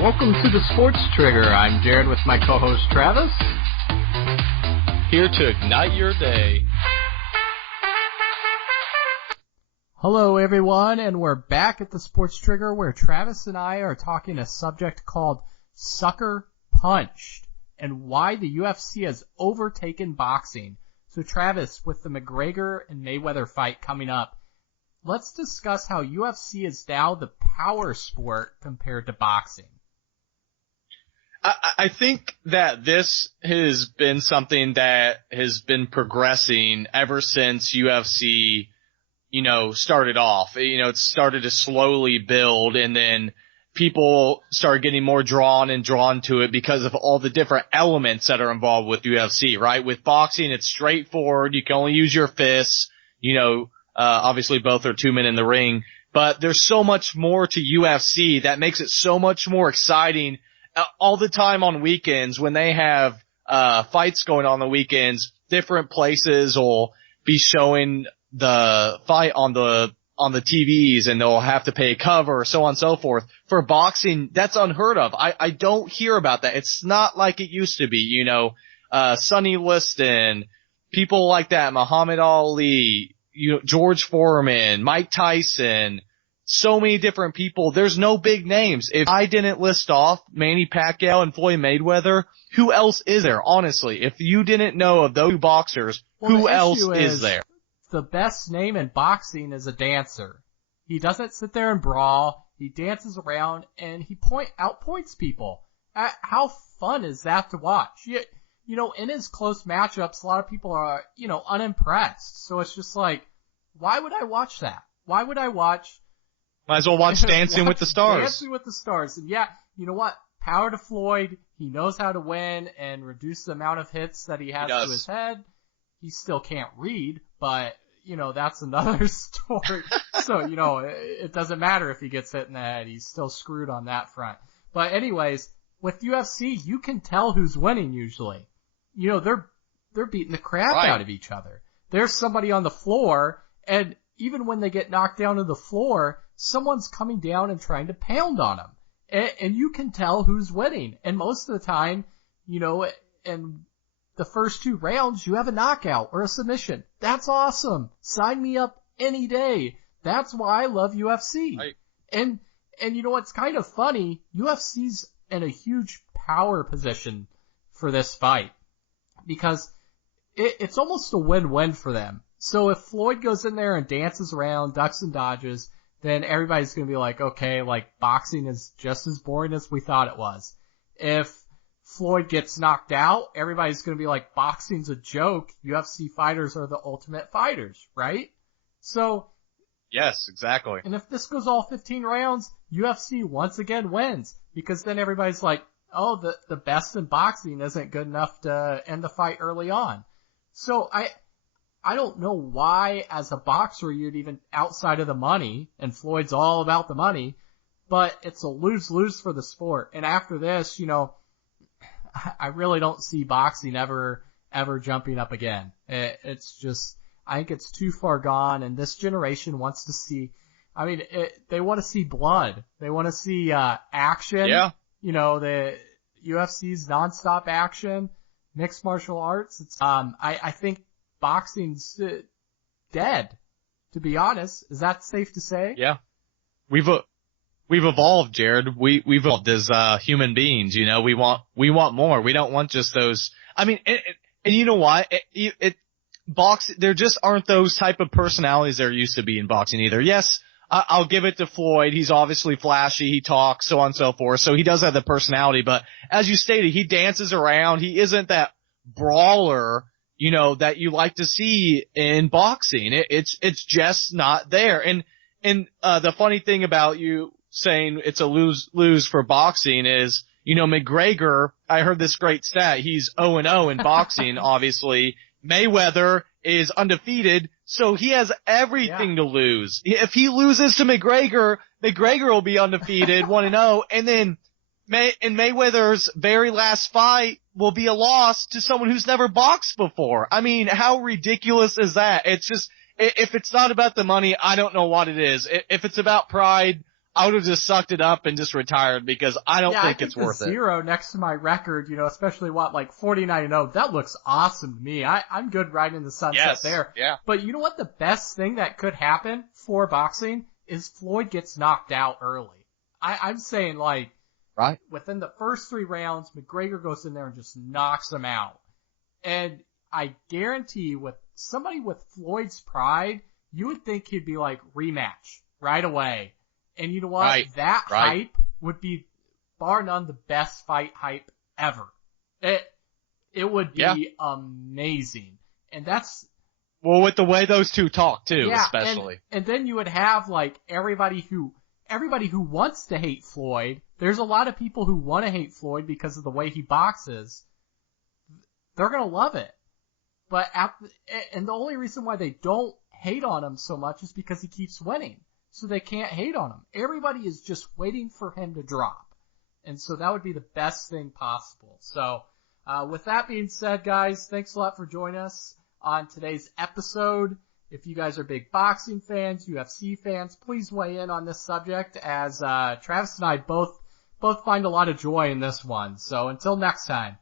Welcome to the Sports Trigger. I'm Jared with my co-host Travis. Here to ignite your day. Hello everyone, and we're back at the Sports Trigger where Travis and I are talking a subject called Sucker Punched and why the UFC has overtaken boxing. So Travis, with the McGregor and Mayweather fight coming up, let's discuss how UFC is now the power sport compared to boxing. I think that this has been something that has been progressing ever since UFC, started off. It started to slowly build, and then people started getting more drawn to it because of all the different elements that are involved with UFC, right? With boxing, it's straightforward. You can only use your fists. Obviously both are 2 men in the ring, but there's so much more to UFC that makes it so much more exciting. All the time on weekends when they have fights going on the weekends, different places will be showing the fight on the TVs, and they'll have to pay a cover, so on and so forth. For boxing, that's unheard of. I don't hear about that. It's not like it used to be, Sonny Liston, people like that, Muhammad Ali, George Foreman, Mike Tyson, so many different people. There's no big names. If I didn't list off Manny Pacquiao and Floyd Mayweather, who else is there, honestly? If you didn't know of those two who else is there? The best name in boxing is a dancer. He doesn't sit there and brawl. He dances around, and he outpoints people. How fun is that to watch? In his close matchups, a lot of people are, unimpressed. So it's just like, why would I watch that? Why would I watch... Might as well watch Dancing with the Stars. Dancing with the Stars. And yeah, you know what? Power to Floyd. He knows how to win and reduce the amount of hits that he has to his head. He still can't read, but, that's another story. So, it doesn't matter if he gets hit in the head. He's still screwed on that front. But anyways, with UFC, you can tell who's winning usually. They're beating the crap out of each other. There's somebody on the floor, and even when they get knocked down to the floor, someone's coming down and trying to pound on them. And you can tell who's winning. And most of the time, in the first 2 rounds, you have a knockout or a submission. That's awesome. Sign me up any day. That's why I love UFC. Right. And what's kind of funny, UFC's in a huge power position for this fight. Because it's almost a win-win for them. So if Floyd goes in there and dances around, ducks and dodges, then everybody's going to be like, okay, boxing is just as boring as we thought it was. If Floyd gets knocked out, everybody's going to be like, boxing's a joke. UFC fighters are the ultimate fighters, right? So. Yes, exactly. And if this goes all 15 rounds, UFC once again wins. Because then everybody's like, oh, the best in boxing isn't good enough to end the fight early on. So I don't know why, as a boxer, you'd even, outside of the money, and Floyd's all about the money, but it's a lose-lose for the sport. And after this, I really don't see boxing ever jumping up again. It's just, I think it's too far gone, and this generation wants to see, they want to see blood. They want to see, action. Yeah. The UFC's nonstop action, mixed martial arts. It's, I think boxing's dead, to be honest. Is that safe to say? Yeah. We've evolved, Jared. We've evolved as human beings, we want more. We don't want just those. And you know what? There just aren't those type of personalities there used to be in boxing either. Yes, I'll give it to Floyd. He's obviously flashy. He talks, so on and so forth. So he does have the personality, but as you stated, he dances around. He isn't that brawler, that you like to see in boxing. It's just not there. And the funny thing about you saying it's a lose for boxing is, McGregor, I heard this great stat. He's 0-0 in boxing, obviously. Mayweather is undefeated, so he has everything to lose. If he loses to McGregor, McGregor will be undefeated, 1-0, and then in Mayweather's very last fight will be a loss to someone who's never boxed before. How ridiculous is that? It's just, if it's not about the money, I don't know what it is. If it's about pride, I would have just sucked it up and just retired because I don't think it's worth it. 0 next to my record, especially 49-0, that looks awesome to me. I'm good riding the sunset there. Yeah. But you know what? The best thing that could happen for boxing is Floyd gets knocked out early. I'm saying right, within the first 3 rounds, McGregor goes in there and just knocks him out. And I guarantee with somebody with Floyd's pride, you would think he'd be rematch right away. And you know what? Right. That hype would be, bar none, the best fight hype ever. It would be amazing. And that's... Well, with the way those two talk too, especially. And then you would have everybody who wants to hate Floyd. There's a lot of people who want to hate Floyd because of the way he boxes. They're gonna love it. But and the only reason why they don't hate on him so much is because he keeps winning. So they can't hate on him. Everybody is just waiting for him to drop. And so that would be the best thing possible. So, with that being said, guys, thanks a lot for joining us on today's episode. If you guys are big boxing fans, UFC fans, please weigh in on this subject as, Travis and I both find a lot of joy in this one. So until next time.